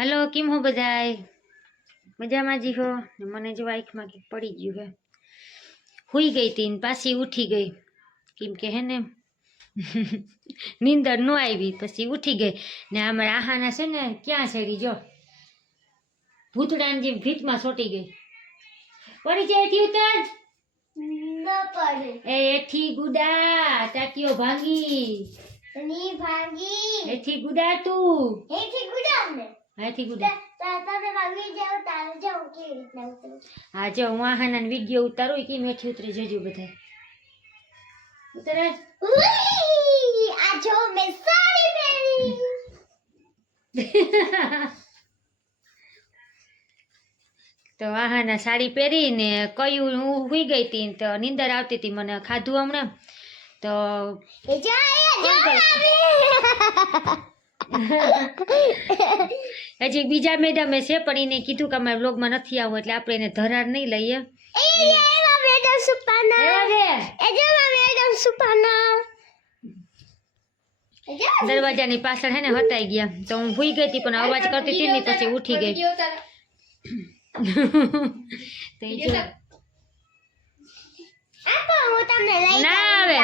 Hello કેમ હો બધાય? મજામાં જી હો? મને જો આંખમાં કંઈક પડી ગયું હે હુઈ ગઈ તી ને પાછી ઉઠી ગઈ. કેમ કે હે ને નીંદર ન આવી પછી ઉઠી ગઈ. ને અમારા આહાના છે ને ક્યાં છે જો? ભૂતડાની જેમ ભીતમાં સોટી ગઈ. પડી જાય એથી ઉતર. એ એઠી ગુડા ટાકીઓ ભાંગી. ની ભાંગી. એઠી ગુડા તું. એથી ગુડા ને. એઠી ગુડા હા જો હું આહાના વીડિયો ઉતારું કે મેઠી ઉતરી જજો બધા ઉતરે આ જો મેં સાડી પહેરી. તો આહાના સાડી પહેરીને કયું હું હુઈ ગઈ હતી તો નીંદર આવતી હતી મને ખાધું હમણાં. તો હજી બીજા મેડમે છે પણ એને કીધું કે અમારા બ્લોગમાં નથી આવું એટલે આપણે એને ધરાર નહીં લઈએ. દરવાજાની પાછળ હે ને હટાઈ ગયા. તો હું ભૂઈ ગઈ હતી પણ અવાજ કરતી હતી ને પછી ઉઠી ગઈ. ના આવે.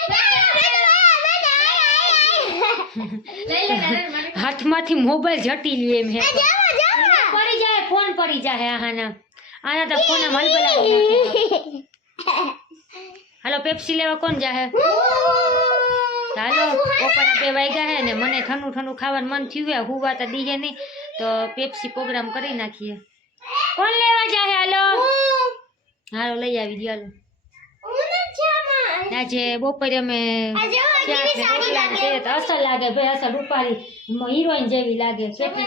હાથમાંથી મોબાઈલ જટી લે એમ હે પડી જાય ફોન પડી જાય આહાના આના. તો ફોન આમ હલબલાવી હાલો પેપ્સી લેવા કોણ જાહે? હાલો બપોરના બે વાગ્યા હે ને મને ઠંડુ ઠંડુ ખાવાનું મન થયું હે હુવા તો દીહે નહીં તો પેપ્સી પ્રોગ્રામ કરી નાખીએ. કોણ લેવા જાહે હાલો? હાલો લઈ આવી દે હાલો. આજે બપોરે અમે શાક રોટલા ને તે લાગે? ભાઈ હિરોઈન જેવી લાગે કેફ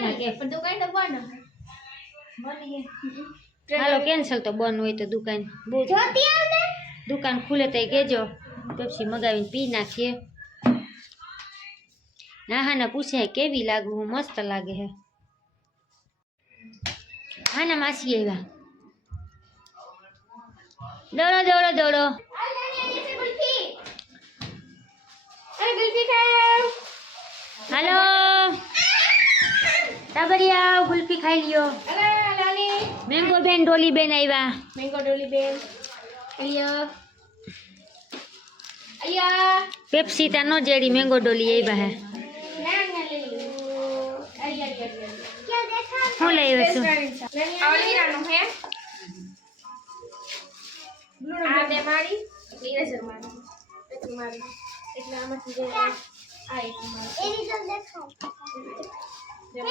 હાલો કેન્સલ તો બંધ હોય તો દુકાન બહુ દુકાન ખુલે તો કેજો. પેપ્સી મગાવીને પી નાખીએ. ના હા ને પૂછે કેવી લાગુ? હું મસ્ત લાગે હે. હા ના માસી આવ્યા. દોડો દોડો દોડો. ટાબરિયા ગુલ્ફી ખાઈ લ્યો મેંગો બેન ડોલી બેન આવ્યા મેંગો ડોલી બેન અલિયા અલિયા પેપ્સી તા નો જેડી મેંગો ડોલી આવ્યા હે ના ના લઈ લો અલિયા અલિયા ક્યાં દેખા હું લઈ આવ્યો છું આવલીરાનું હે આ બે મારી ઇરેઝર મારી પછી મારી એટલે આમાંથી જે આ એક મારી એની તો દેખાવ એ મારી હલો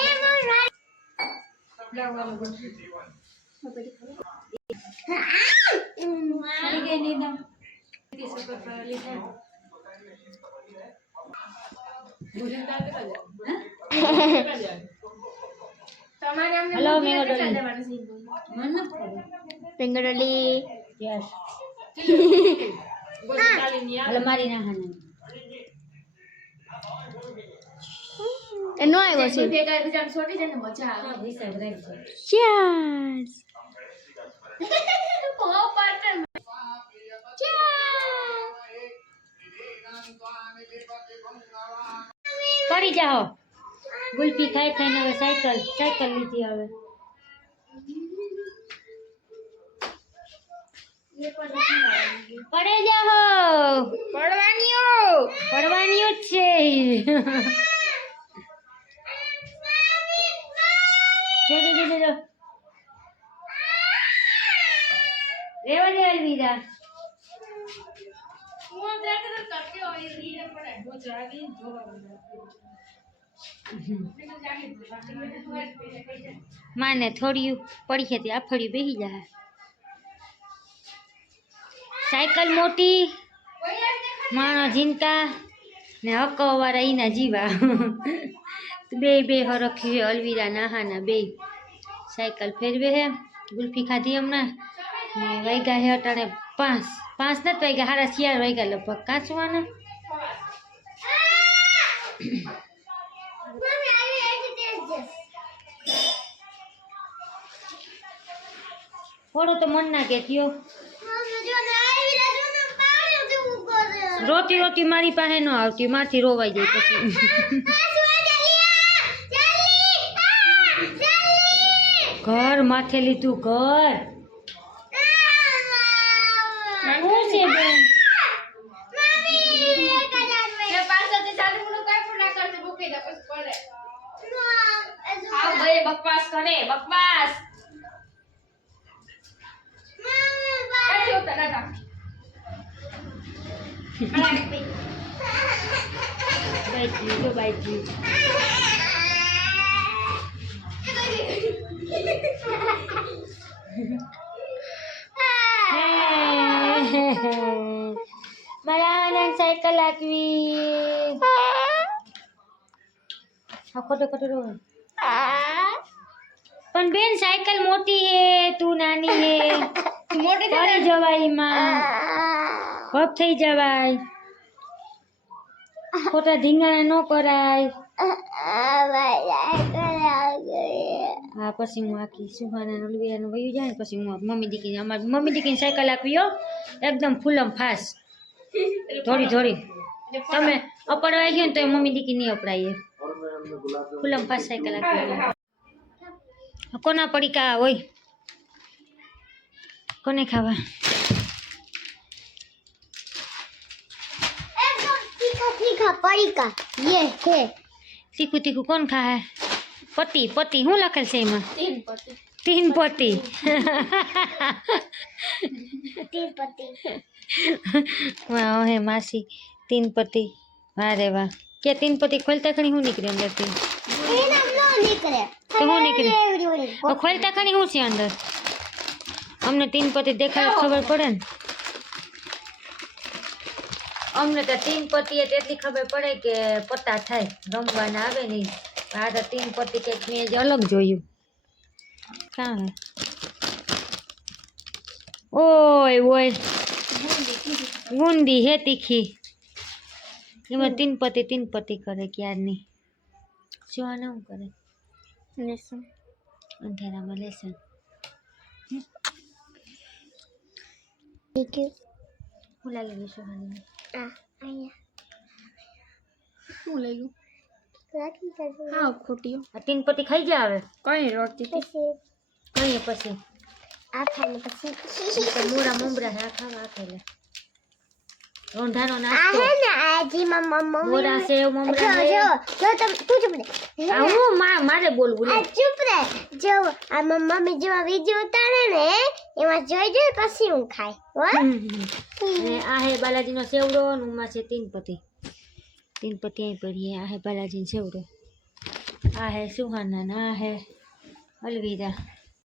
મેંગડોલી યસ હલો મારી ના હા એનો આવ્યો છે. ચીયર્સ પડી જાઓ. ગુલ્ફી ખાઈ ખાઈને હવે સાયકલ સાયકલ લીધી હવે. પડે જાઓ. પડવાનીઓ પડવાની જ છે. જો જો જો જો, જો. રેવા દે અલવિદા. માને થોડી પડી હતી આફડ્યું બેસી જાય સાયકલ મોટી માણો જીનકા ને હકવાળા વાળા ઈના જીવા. બે બે હરખી અલવીરા નાહાના બે. સાયકલ ફેરવે હે, ગુલ્ફી ખાધી હમણાં. ને વાગ્યા હે અટાણે પાંચ. પાંચ નથી વાગ્યા સાડા ચાર વાગ્યા લગભગ કાચવાના. થોડો તો મન ના કેતીઓ રોતી રોતી મારી પાસે ન આવતી, મારથી રોવાઈ જાય પછી. ઘર માથે લીધું ઘર. શું છે બેન? બકવાસ પાછળથી ચાલુ મોટું કાંઈ પણ ના જો બાઈજી મારા આનંદ સાયકલ આપવી આ ખોટો ખોટો રો પણ બેન સાયકલ મોટી હે તું નાની હે મોટી છે ને? પડી જવાય એમાં ભપ થઈ જવાય ખોટા ધીંગાણા ન કરાય હા પછી હું આખી સુહાના ઓલવીરાનું વયું જાય ને પછી હું મમ્મી દીકરી અમારી મમ્મી દીકરીને સાયકલ આપી એકદમ ફૂલમ ફાસ થોડી થોડી તમે અપડવાઈ ગયો ને તો મમ્મી દીકરી નહીં અપડાઈએ. ફૂલમ ફાસ સાયકલ આપી કોના પડીકા હોય? કોને ખાવા? પડીકા. યે હે. તીખું તીખું કોણ ખાય પતિ પતિ શું લખેલ છે એમાં? તીન પતિ. વાહ હે માસી. તીન પતિ. વાહ રે વાહ. કે તીન પતિ ખોલતા ખણી શું નીકળે અંદરથી? તો શું નીકળે? ખોલતા ખણી શું છે અંદર? અમને તીન પતિ દેખાય ખબર પડે ને? અમને તો તીન પતિ એ તેટલી ખબર પડે કે પત્તા થાય રમવાના આવે નહીં. આ તો તીન પતિ કંઈક મેં જ અલગ જોયું. કાં ઓય ઓય. ગુંદી હે તીખી. એમાં તીન પતિ તીન પતિ કરે ક્યારની? શું આને શું કરે. લેસન. અંધારામાં લેસન. હું લાગી અહીંયા શું લઈ ગયું? રાખી કરજો હા ખોટી આ તીન પતિ ખાઈ ગયા હવે. કઈ રોટી હતી? પછી આ ખાઈ પછી. મોરા મમરા હા ખાવા આપેલા રોંઢાનો આ નાસ્તો. હે ને આ મમ્મા મમ્મી મોરા સેવ જો મમરા હે. જો જો તમ તું ચૂપ રે આ હું મા- મારે બોલવું આ ચૂપ રે. જો આ મમ્મા મમ્મી જેવા વિડિયો ઉતારે ને એમાં જોઈ જોઈ પછી હું ખાઈ હો. અને આ હે બાલાજીનો સેવડો અને ઉમા છે તીન પતિ પતિ અહીં પડીએ. આ હે બાલાજીનો સેવડો આ હે સુહાના ને આ હે અલવીરા